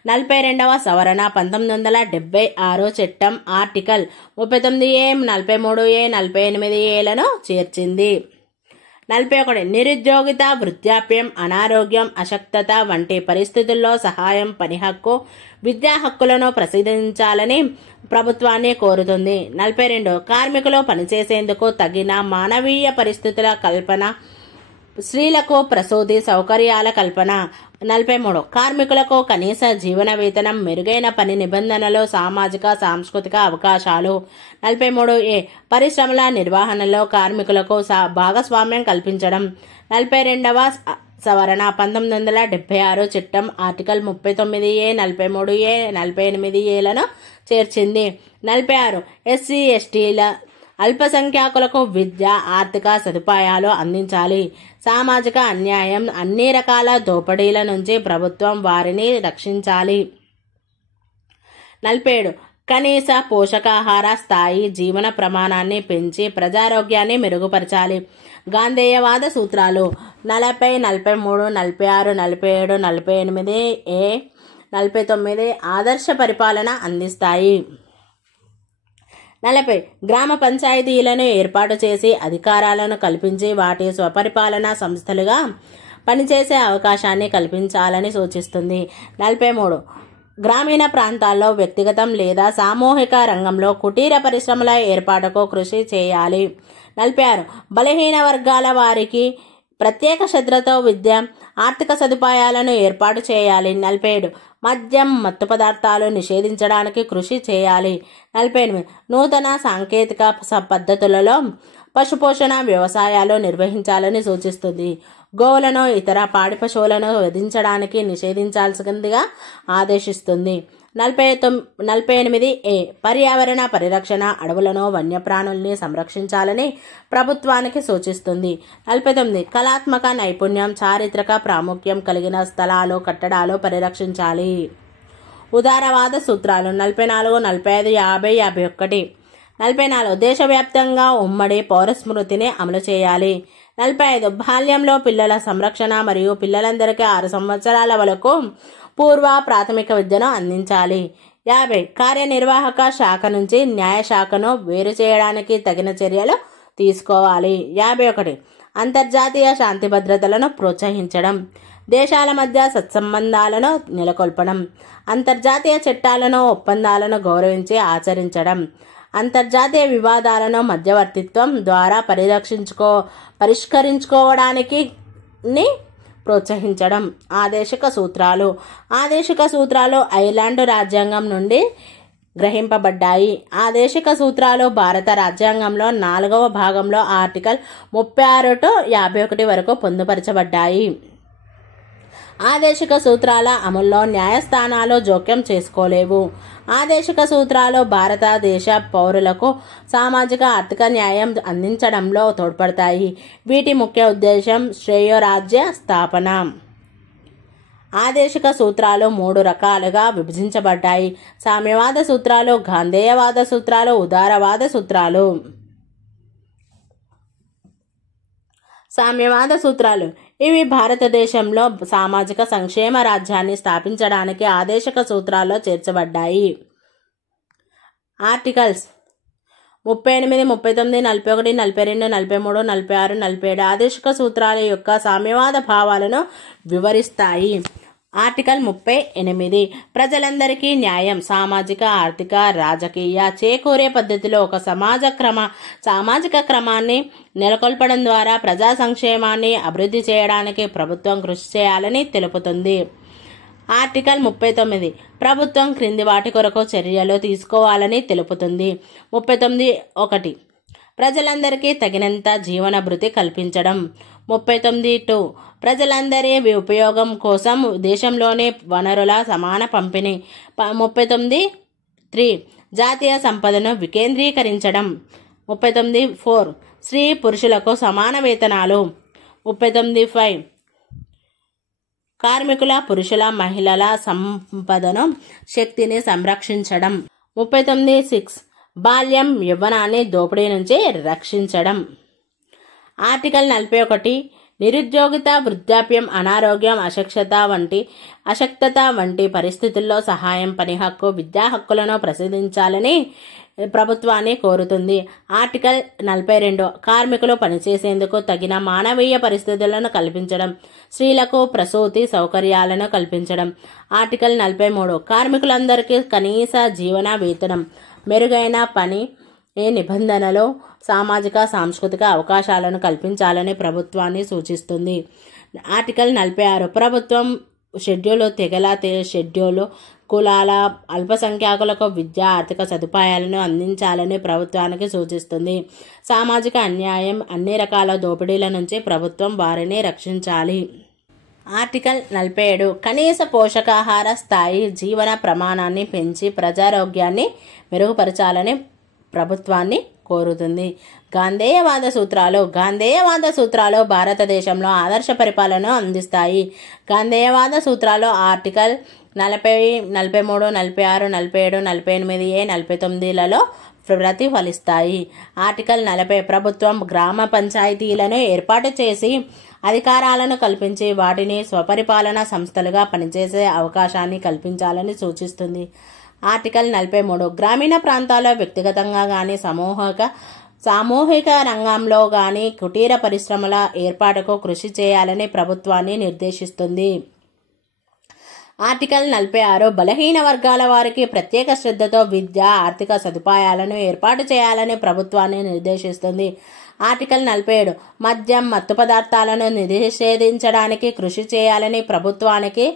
42వ సవరణ 1976 చట్టం ఆర్టికల్ 39A, 43A, 48Aలను చేర్చింది. 41 నిరుద్యోగిత, వృద్ధాప్యం, అనారోగ్యం, అశక్తత వంటి పరిస్థితుల్లో సహాయం, పని హక్కు, విద్యా హక్కులను ప్రసిద్ధించాలని ప్రభుత్వాన్ని కోరుతుంది. 42 కార్మికులు పనిచేసేందుకు తగిన మానవీయ పరిస్థితుల కల్పన, స్త్రీలకు ప్రసూతి సౌకర్యాల కల్పన. 43 కార్మికులకు కనీస జీవన వేతనం, మెరుగైన పని నిబంధనలు, సామాజిక సాంస్కృతిక అవకాశాలు. 43A పరిశ్రమల నిర్వహణలో కార్మికులకు భాగస్వామ్యం కల్పించడం. 42వ సవరణ 1976 చట్టం ఆర్టికల్ 39A, 43A, 48Aలను చేర్చింది. 46 SC, STల అల్పసంఖ్యాకులకు విద్య, ఆర్థిక సదుపాయాలు అందించాలి. సామాజిక అన్యాయం, అన్ని రకాల దోపిడీల నుంచి ప్రభుత్వం వారిని రక్షించాలి. 47 కనీస పోషకాహార స్థాయి జీవన ప్రమాణాన్ని పెంచి ప్రజారోగ్యాన్ని మెరుగుపరచాలి. గాంధేయవాద సూత్రాలు 40, 43, 46, 47, 48A, 49 ఆదర్శ పరిపాలన అందిస్తాయి. 40 గ్రామ పంచాయతీలను ఏర్పాటు చేసి అధికారాలను కల్పించి వాటి స్వపరిపాలనా సంస్థలుగా పనిచేసే అవకాశాన్ని కల్పించాలని సూచిస్తుంది. 43 గ్రామీణ ప్రాంతాల్లో వ్యక్తిగతం లేదా సామూహిక రంగంలో కుటీర పరిశ్రమల ఏర్పాటుకు కృషి చేయాలి. 46 బలహీన వర్గాల వారికి ప్రత్యేక శ్రద్ధతో విద్య, ఆర్థిక సదుపాయాలను ఏర్పాటు చేయాలి. 47 మద్యం, మత్తు పదార్థాలు నిషేధించడానికి కృషి చేయాలి. 48 నూతన సాంకేతిక పద్ధతులలో పశుపోషణ వ్యవసాయాలు నిర్వహించాలని సూచిస్తుంది. గోవులను, ఇతర పాడి పశువులను వధించడానికి నిషేధించాల్సిందిగా ఆదేశిస్తుంది. 48A పర్యావరణ పరిరక్షణ, అడవులను, వన్యప్రాణుల్ని సంరక్షించాలని ప్రభుత్వానికి సూచిస్తుంది. 49 కళాత్మక నైపుణ్యం, చారిత్రక ప్రాముఖ్యం కలిగిన స్థలాలు, కట్టడాలు పరిరక్షించాలి. ఉదారవాద సూత్రాలు 44, 45, 50, 51. 44 దేశవ్యాప్తంగా ఉమ్మడి పౌరస్మృతిని అమలు చేయాలి. 45 బాల్యంలో పిల్లల సంరక్షణ మరియు పిల్లలందరికీ 6 సంవత్సరాల వరకు పూర్వ ప్రాథమిక విద్యను అందించాలి. 50 కార్యనిర్వాహక శాఖ నుంచి న్యాయ శాఖను వేరు చేయడానికి తగిన చర్యలు తీసుకోవాలి. 51 అంతర్జాతీయ శాంతి భద్రతలను ప్రోత్సహించడం, దేశాల మధ్య సత్సంబంధాలను నెలకొల్పడం, అంతర్జాతీయ చట్టాలను ఒప్పందాలను గౌరవించి ఆచరించడం, అంతర్జాతీయ వివాదాలను మధ్యవర్తిత్వం ద్వారా పరిష్కరించుకోవడానికి ప్రోత్సహించడం. ఆదేశిక సూత్రాలు ఐర్లాండ్ రాజ్యాంగం నుండి గ్రహింపబడ్డాయి. ఆదేశిక సూత్రాలు భారత రాజ్యాంగంలో 4వ భాగంలో ఆర్టికల్ 36 to 51 వరకు పొందుపరచబడ్డాయి. ఆదేశిక సూత్రాల అమల్లో న్యాయస్థానాలు జోక్యం చేసుకోలేవు. ఆదేశిక సూత్రాలు భారతదేశ పౌరులకు సామాజిక ఆర్థిక న్యాయం అందించడంలో తోడ్పడతాయి. వీటి ముఖ్య ఉద్దేశం శ్రేయోరాజ్య స్థాపన. ఆదేశిక సూత్రాలు 3 రకాలుగా విభజించబడ్డాయి: సామ్యవాద సూత్రాలు, గాంధేయవాద సూత్రాలు, ఉదారవాద సూత్రాలు. సామ్యవాద సూత్రాలు ఇవి భారతదేశంలో సామాజిక సంక్షేమ రాజ్యాన్ని స్థాపించడానికి ఆదేశిక సూత్రాల్లో చేర్చబడ్డాయి. ఆర్టికల్స్ 38, 39, 41, 42, 43, 46, 47 ఆదేశిక సూత్రాల యొక్క సామ్యవాద భావాలను వివరిస్తాయి. ఆర్టికల్ 38 ప్రజలందరికీ న్యాయం, సామాజిక, ఆర్థిక, రాజకీయ చేకూరే పద్ధతిలో ఒక సామాజిక క్రమాన్ని నెలకొల్పడం ద్వారా ప్రజా సంక్షేమాన్ని అభివృద్ధి చేయడానికి ప్రభుత్వం కృషి చేయాలని తెలుపుతుంది. ఆర్టికల్ 39 ప్రభుత్వం క్రింది వాటి కొరకు చర్యలు తీసుకోవాలని తెలుపుతుంది. 39(1) ప్రజలందరికీ తగినంత జీవన భృతి కల్పించడం. 39(2) ప్రజలందరి ఉపయోగం కోసం దేశంలోని వనరుల సమాన పంపిణీ. 39(3) జాతీయ సంపదను వికేంద్రీకరించడం. 39(4) స్త్రీ పురుషులకు సమాన వేతనాలు. 39(5) కార్మికుల, పురుషుల, మహిళల సంపదను, శక్తిని సంరక్షించడం. 39(6) బాల్యం, యవ్వనాన్ని దోపిడీ నుంచి రక్షించడం. ఆర్టికల్ 41 నిరుద్యోగిత, వృద్ధాప్యం, అనారోగ్యం, అశక్తత వంటి పరిస్థితుల్లో సహాయం, పని హక్కు, విద్యా హక్కులను ప్రసాదించాలని ప్రభుత్వాన్ని కోరుతుంది. ఆర్టికల్ 42 కార్మికులు పనిచేసేందుకు తగిన మానవీయ పరిస్థితులను కల్పించడం, స్త్రీలకు ప్రసూతి సౌకర్యాలను కల్పించడం. ఆర్టికల్ 43 కార్మికులందరికీ కనీస జీవన వేతనం, మెరుగైన పని నిబంధనలు, సామాజిక సాంస్కృతిక అవకాశాలను కల్పించాలని ప్రభుత్వాన్ని సూచిస్తుంది. ఆర్టికల్ 46 ప్రభుత్వం షెడ్యూల్ తెగల, షెడ్యూల్ కులాల, అల్పసంఖ్యాకులకు విద్యా, ఆర్థిక సదుపాయాలను అందించాలని ప్రభుత్వానికి సూచిస్తుంది. సామాజిక అన్యాయం, అన్ని రకాల దోపిడీల నుంచి ప్రభుత్వం వారిని రక్షించాలి. ఆర్టికల్ 47 కనీస పోషకాహార స్థాయి జీవన ప్రమాణాన్ని పెంచి ప్రజారోగ్యాన్ని మెరుగుపరచాలని ప్రభుత్వాన్ని కోరుతుంది. గాంధేయవాద సూత్రాలు భారతదేశంలో ఆదర్శ పరిపాలనను అందిస్తాయి. గాంధేయవాద సూత్రాలు ఆర్టికల్ 40, 43, 46, 47, 48, 49లలో ప్రతిఫలిస్తాయి. ఆర్టికల్ 40 ప్రభుత్వం గ్రామ పంచాయతీలను ఏర్పాటు చేసి అధికారాలను కల్పించి వాటిని స్వపరిపాలన సంస్థలుగా పనిచేసే అవకాశాన్ని కల్పించాలని సూచిస్తుంది. ఆర్టికల్ 43 గ్రామీణ ప్రాంతాల్లో వ్యక్తిగతంగా కానీ సామూహిక రంగంలో కానీ కుటీర పరిశ్రమల ఏర్పాటుకు కృషి చేయాలని ప్రభుత్వాన్ని నిర్దేశిస్తుంది. ఆర్టికల్ 46 బలహీన వర్గాల వారికి ప్రత్యేక శ్రద్ధతో విద్య, ఆర్థిక సదుపాయాలను ఏర్పాటు చేయాలని ప్రభుత్వాన్ని నిర్దేశిస్తుంది. ఆర్టికల్ 47 మద్యం, మత్తు పదార్థాలను నిషేధించడానికి కృషి చేయాలని ప్రభుత్వానికి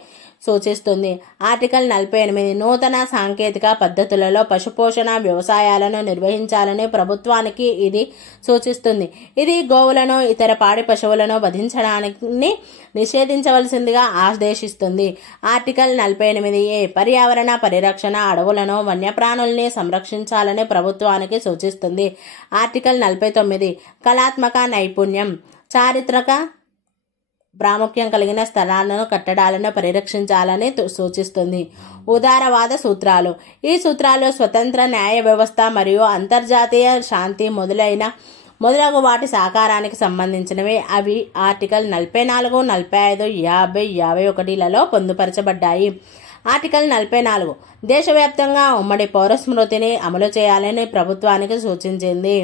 సూచిస్తుంది. ఆర్టికల్ 48 నూతన సాంకేతిక పద్ధతులలో పశుపోషణ వ్యవసాయాలను నిర్వహించాలని ప్రభుత్వానికి ఇది సూచిస్తుంది. ఇది గోవులను, ఇతర పాడి పశువులను వధించడాన్ని నిషేధించవలసిందిగా ఆదేశిస్తుంది. ఆర్టికల్ 48A పర్యావరణ పరిరక్షణ, అడవులను, వన్యప్రాణుల్ని సంరక్షించాలని ప్రభుత్వానికి సూచిస్తుంది. ఆర్టికల్ 49 కళాత్మక నైపుణ్యం, చారిత్రక ప్రాముఖ్యం కలిగిన స్థలాలను, కట్టడాలను పరిరక్షించాలని సూచిస్తుంది. ఉదారవాద సూత్రాలు ఈ సూత్రాలు స్వతంత్ర న్యాయ వ్యవస్థ మరియు అంతర్జాతీయ శాంతి మొదలగు వాటి సాకారానికి సంబంధించినవి. అవి ఆర్టికల్ 44, 45, 50, 51లలో పొందుపరచబడ్డాయి. ఆర్టికల్ 44 దేశవ్యాప్తంగా ఉమ్మడి పౌర స్మృతిని అమలు చేయాలని ప్రభుత్వానికి సూచించింది.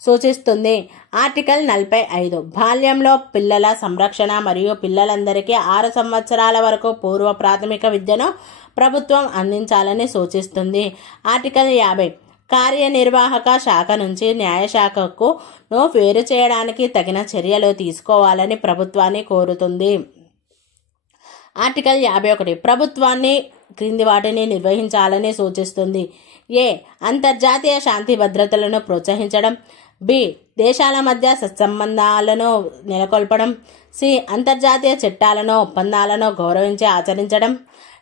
సూచిస్తుంది. ఆర్టికల్ 45 బాల్యంలో పిల్లల సంరక్షణ మరియు పిల్లలందరికీ 6 సంవత్సరాల వరకు పూర్వ ప్రాథమిక విద్యను ప్రభుత్వం అందించాలని సూచిస్తుంది. ఆర్టికల్ 50 కార్యనిర్వాహక శాఖ నుంచి న్యాయశాఖకు వేరు చేయడానికి తగిన చర్యలు తీసుకోవాలని ప్రభుత్వాన్ని కోరుతుంది. ఆర్టికల్ 51 ప్రభుత్వాన్ని క్రింది వాటిని నిర్వహించాలని సూచిస్తుంది. ఏ. అంతర్జాతీయ శాంతి భద్రతలను ప్రోత్సహించడం. బి. దేశాల మధ్య సత్సంబంధాలను నెలకొల్పడం. సి. అంతర్జాతీయ చట్టాలను ఒప్పందాలను గౌరవించి ఆచరించడం.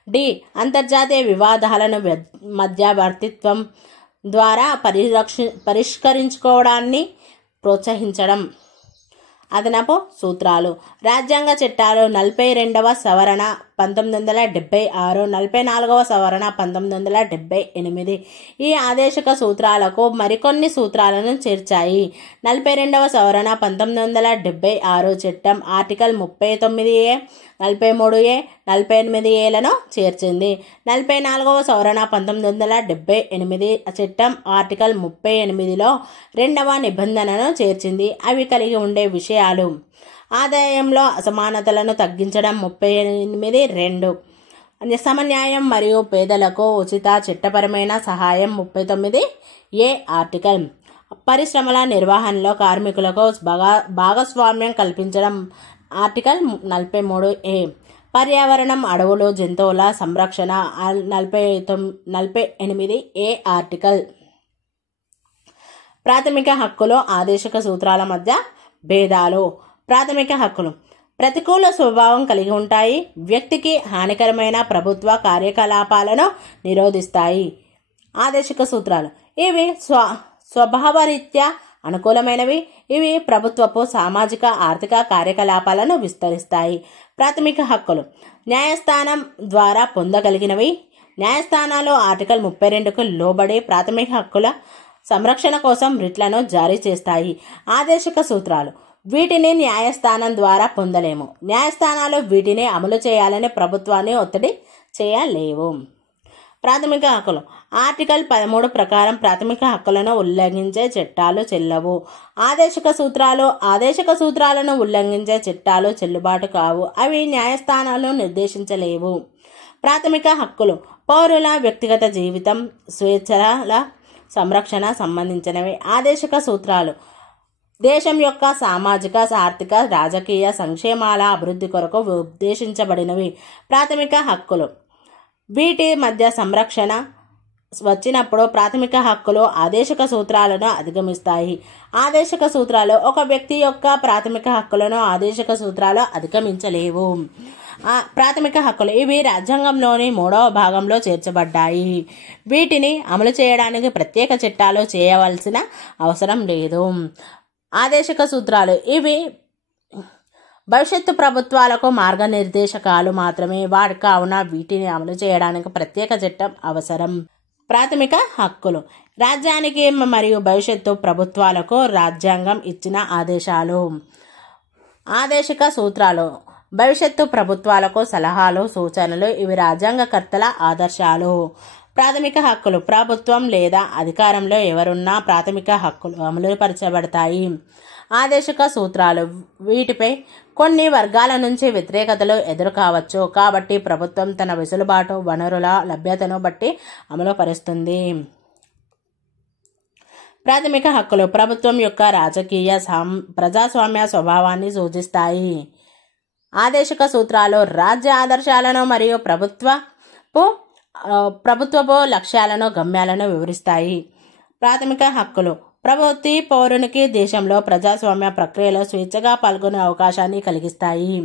డి. అంతర్జాతీయ వివాదాలను మధ్యవర్తిత్వం ద్వారా పరిష్కరించుకోవడాన్ని ప్రోత్సహించడం. అదనపు సూత్రాలు. రాజ్యాంగ చట్టాలు 42వ సవరణ 1976, 44వ సవరణ 1978 ఈ ఆదేశక సూత్రాలకు మరికొన్ని సూత్రాలను చేర్చాయి. 42వ సవరణ 1976 చట్టం ఆర్టికల్ 39A, 43A, 48Aలను చేర్చింది. 44వ సవరణ 1978 చట్టం ఆర్టికల్ 38లో 2వ నిబంధనను చేర్చింది. అవి కలిగి ఉండే విషయాలు: ఆదాయంలో అసమానతలను తగ్గించడం 38(2), సమన్యాయం మరియు పేదలకు ఉచిత చట్టపరమైన సహాయం 39A ఆర్టికల్, పరిశ్రమల నిర్వహణలో కార్మికులకు భాగస్వామ్యం కల్పించడం ఆర్టికల్ 43A, పర్యావరణం, అడవులు, జంతువుల సంరక్షణ 48A ఆర్టికల్. ప్రాథమిక హక్కులు, ఆదేశక సూత్రాల మధ్య భేదాలు. ప్రాథమిక హక్కులు ప్రతికూల స్వభావం కలిగి ఉంటాయి. వ్యక్తికి హానికరమైన ప్రభుత్వ కార్యకలాపాలను నిరోధిస్తాయి. ఆదేశక సూత్రాలు ఇవి స్వభావరీత్యా అనుకూలమైనవి. ఇవి ప్రభుత్వపు సామాజిక ఆర్థిక కార్యకలాపాలను విస్తరిస్తాయి. ప్రాథమిక హక్కులు న్యాయస్థానం ద్వారా పొందగలిగినవి. న్యాయస్థానాలు ఆర్టికల్ 32కు లోబడి ప్రాథమిక హక్కుల సంరక్షణ కోసం రిట్లను జారీ చేస్తాయి. ఆదేశక సూత్రాలు వీటిని న్యాయస్థానం ద్వారా పొందలేము. న్యాయస్థానాలు వీటిని అమలు చేయాలని ప్రభుత్వాన్ని ఒత్తిడి చేయలేవు. ప్రాథమిక హక్కులు ఆర్టికల్ 13 ప్రకారం ప్రాథమిక హక్కులను ఉల్లంఘించే చట్టాలు చెల్లవు. ఆదేశక సూత్రాలను ఉల్లంఘించే చట్టాలు చెల్లుబాటు కావు. అవి న్యాయస్థానాలు నిర్దేశించలేవు. ప్రాథమిక హక్కులు పౌరుల వ్యక్తిగత జీవితం, స్వేచ్ఛల సంరక్షణ సంబంధించినవి. ఆదేశక సూత్రాలు దేశం యొక్క సామాజిక, ఆర్థిక, రాజకీయ సంక్షేమాల అభివృద్ధి కొరకు ఉద్దేశించబడినవి. ప్రాథమిక హక్కులు వీటి మధ్య సంరక్షణ వచ్చినప్పుడు ప్రాథమిక హక్కులు ఆదేశక సూత్రాలను అధిగమిస్తాయి. ఆదేశక సూత్రాలు ఒక వ్యక్తి యొక్క ప్రాథమిక హక్కులను ఆదేశక సూత్రాలు అధిగమించలేవు. ప్రాథమిక హక్కులు ఇవి రాజ్యాంగంలోని 3వ భాగంలో చేర్చబడ్డాయి. వీటిని అమలు చేయడానికి ప్రత్యేక చట్టాలు చేయవలసిన అవసరం లేదు. ఆదేశక సూత్రాలు ఇవి భవిష్యత్తు ప్రభుత్వాలకు మార్గనిర్దేశకాలు మాత్రమే. కావున వీటిని అమలు చేయడానికి ప్రత్యేక చట్టం అవసరం. ప్రాథమిక హక్కులు రాజ్యానికి మరియు భవిష్యత్తు ప్రభుత్వాలకు రాజ్యాంగం ఇచ్చిన ఆదేశాలు. ఆదేశక సూత్రాలు భవిష్యత్తు ప్రభుత్వాలకు సలహాలు, సూచనలు. ఇవి రాజ్యాంగకర్తల ఆదర్శాలు. ప్రాథమిక హక్కులు ప్రభుత్వం లేదా అధికారంలో ఎవరున్నా ప్రాథమిక హక్కులు అమలుపరచబడతాయి. ఆదేశక సూత్రాలు వీటిపై కొన్ని వర్గాల నుంచి వ్యతిరేకతలు ఎదురు కావచ్చు. కాబట్టి ప్రభుత్వం తన వెసులుబాటు, వనరుల లభ్యతను బట్టి అమలుపరుస్తుంది. ప్రాథమిక హక్కులు ప్రభుత్వం యొక్క రాజకీయ, ప్రజాస్వామ్య స్వభావాన్ని సూచిస్తాయి. ఆదేశక సూత్రాలు రాజ్య ఆదర్శాలను మరియు ప్రభుత్వపు లక్ష్యాలను, గమ్యాలను వివరిస్తాయి. ప్రాథమిక హక్కులు ప్రతి పౌరునికి దేశంలో ప్రజాస్వామ్య ప్రక్రియలో స్వేచ్ఛగా పాల్గొనే అవకాశాన్ని కలిగిస్తాయి.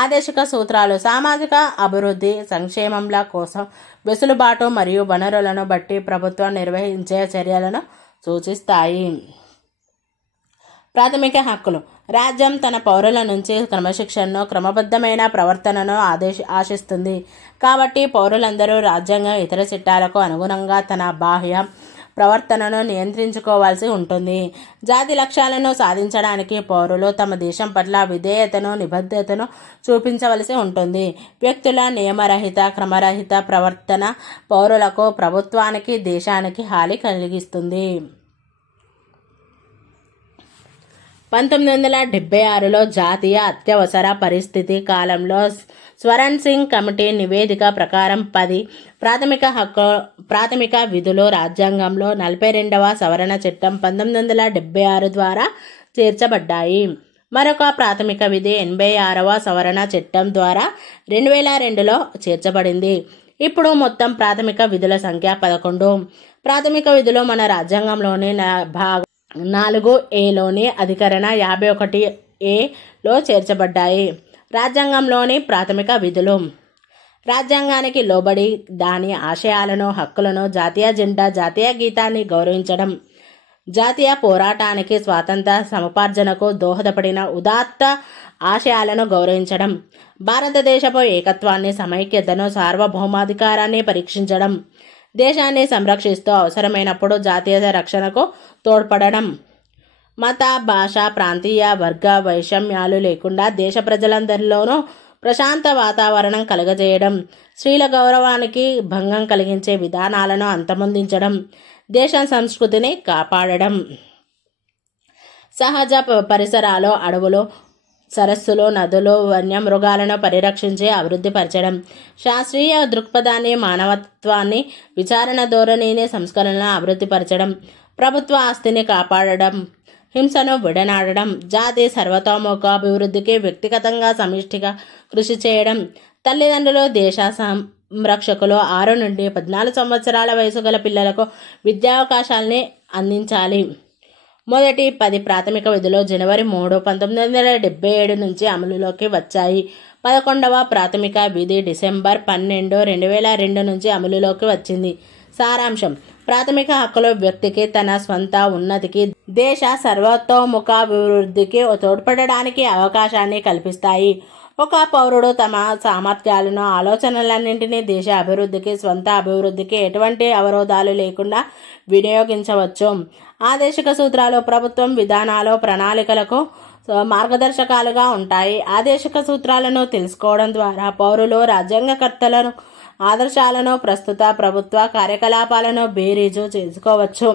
ఆదేశక సూత్రాలు సామాజిక అభివృద్ధి, సంక్షేమంల కోసం వెసులుబాటు మరియు వనరులను బట్టి ప్రభుత్వం నిర్వహించే చర్యలను సూచిస్తాయి. ప్రాథమిక హక్కులు రాజ్యం తన పౌరుల నుంచి క్రమశిక్షణను, క్రమబద్ధమైన ప్రవర్తనను ఆశిస్తుంది. కాబట్టి పౌరులందరూ రాజ్యాంగం, ఇతర చట్టాలకు అనుగుణంగా తన బాహ్య ప్రవర్తనను నియంత్రించుకోవాల్సి ఉంటుంది. జాతి లక్ష్యాలను సాధించడానికి పౌరులు తమ దేశం పట్ల విధేయతను, నిబద్ధతను చూపించవలసి ఉంటుంది. వ్యక్తుల నియమరహిత, క్రమరహిత ప్రవర్తన పౌరులకు, ప్రభుత్వానికి, దేశానికి హాని కలిగిస్తుంది. 1976లో జాతీయ అత్యవసర పరిస్థితి కాలంలో స్వరణ్ సింగ్ కమిటీ నివేదిక ప్రకారం 10 ప్రాథమిక విధులు రాజ్యాంగంలో 42వ సవరణ చట్టం 1976 ద్వారా చేర్చబడ్డాయి. మరొక ప్రాథమిక విధి 86వ సవరణ చట్టం ద్వారా 2002లో చేర్చబడింది. ఇప్పుడు మొత్తం ప్రాథమిక విధుల సంఖ్య 11. ప్రాథమిక విధులు మన రాజ్యాంగంలోని భాగం 4A లోని అధికరణ 51A లో చేర్చబడ్డాయి. రాజ్యాంగంలోని ప్రాథమిక విధులు: రాజ్యాంగానికి లోబడి దాని ఆశయాలను, హక్కులను, జాతీయ జెండా, జాతీయ గీతాన్ని గౌరవించడం, జాతీయ పోరాటానికి, స్వాతంత్ర సముపార్జనకు దోహదపడిన ఉదాత్త ఆశయాలను గౌరవించడం, భారతదేశపు ఏకత్వాన్ని, సమైక్యతను, సార్వభౌమాధికారాన్ని పరీక్షించడం, దేశాన్ని సంరక్షిస్తూ అవసరమైనప్పుడు జాతీయ రక్షణకు తోడ్పడడం, మత, భాష, ప్రాంతీయ, వర్గ వైషమ్యాలు లేకుండా దేశ ప్రజలందరిలోనూ ప్రశాంత వాతావరణం కలుగజేయడం, స్త్రీల గౌరవానికి భంగం కలిగించే విధానాలను అంతమొందించడం, దేశ సంస్కృతిని కాపాడడం, సహజ పరిసరాలు, అడవులు, సరస్సులు, నదులు, వన్యమృగాలను పరిరక్షించి అభివృద్ధి పరచడం, శాస్త్రీయ దృక్పథాన్ని, మానవత్వాన్ని, విచారణ ధోరణిని, సంస్కరణలను అభివృద్ధి పరచడం, ప్రభుత్వ ఆస్తిని కాపాడడం, హింసను విడనాడడం, జాతి సర్వతోముఖాభివృద్ధికి వ్యక్తిగతంగా సమిష్టిగా కృషి చేయడం, తల్లిదండ్రులు, దేశ సంరక్షకులు 6 నుండి 14 సంవత్సరాల వయసు గల పిల్లలకు విద్యావకాశాలని అందించాలి. మొదటి 10 ప్రాథమిక విధులు జనవరి 3, 1977 నుంచి అమలులోకి వచ్చాయి. 11వ ప్రాథమిక విధి డిసెంబర్ 12, 2002 నుంచి అమలులోకి వచ్చింది. సారాంశం: ప్రాథమిక హక్కులు వ్యక్తికి తన స్వంత ఉన్నతికి, దేశ సర్వతోముఖాభివృద్ధికి తోడ్పడడానికి అవకాశాన్ని కల్పిస్తాయి. ఒక పౌరుడు తమ సామర్థ్యాలను, ఆలోచనలన్నింటినీ దేశ అభివృద్ధికి, స్వంత అభివృద్ధికి ఎటువంటి అవరోధాలు లేకుండా వినియోగించవచ్చు. ఆదేశిక సూత్రాలు ప్రభుత్వం విధానాలు, ప్రణాళికలకు మార్గదర్శకాలుగా ఉంటాయి. ఆదేశిక సూత్రాలను తెలుసుకోవడం ద్వారా పౌరులు రాజ్యాంగకర్తలను ఆదర్శాలను, ప్రస్తుత ప్రభుత్వ కార్యకలాపాలను బేరీజు చేసుకోవచ్చు.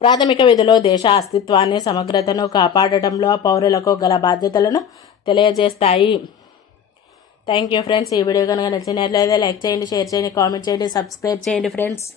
ప్రాథమిక విధులు దేశ అస్తిత్వాన్ని, సమగ్రతను కాపాడటంలో పౌరులకు గల బాధ్యతలను తెలియజేస్తాయి. Thank you friends. ఈ వీడియో కనుక నచ్చినట్లయితే లైక్ చేయండి, షేర్ చేయండి, కామెంట్ చేయండి, సబ్స్క్రైబ్ చేయండి ఫ్రెండ్స్.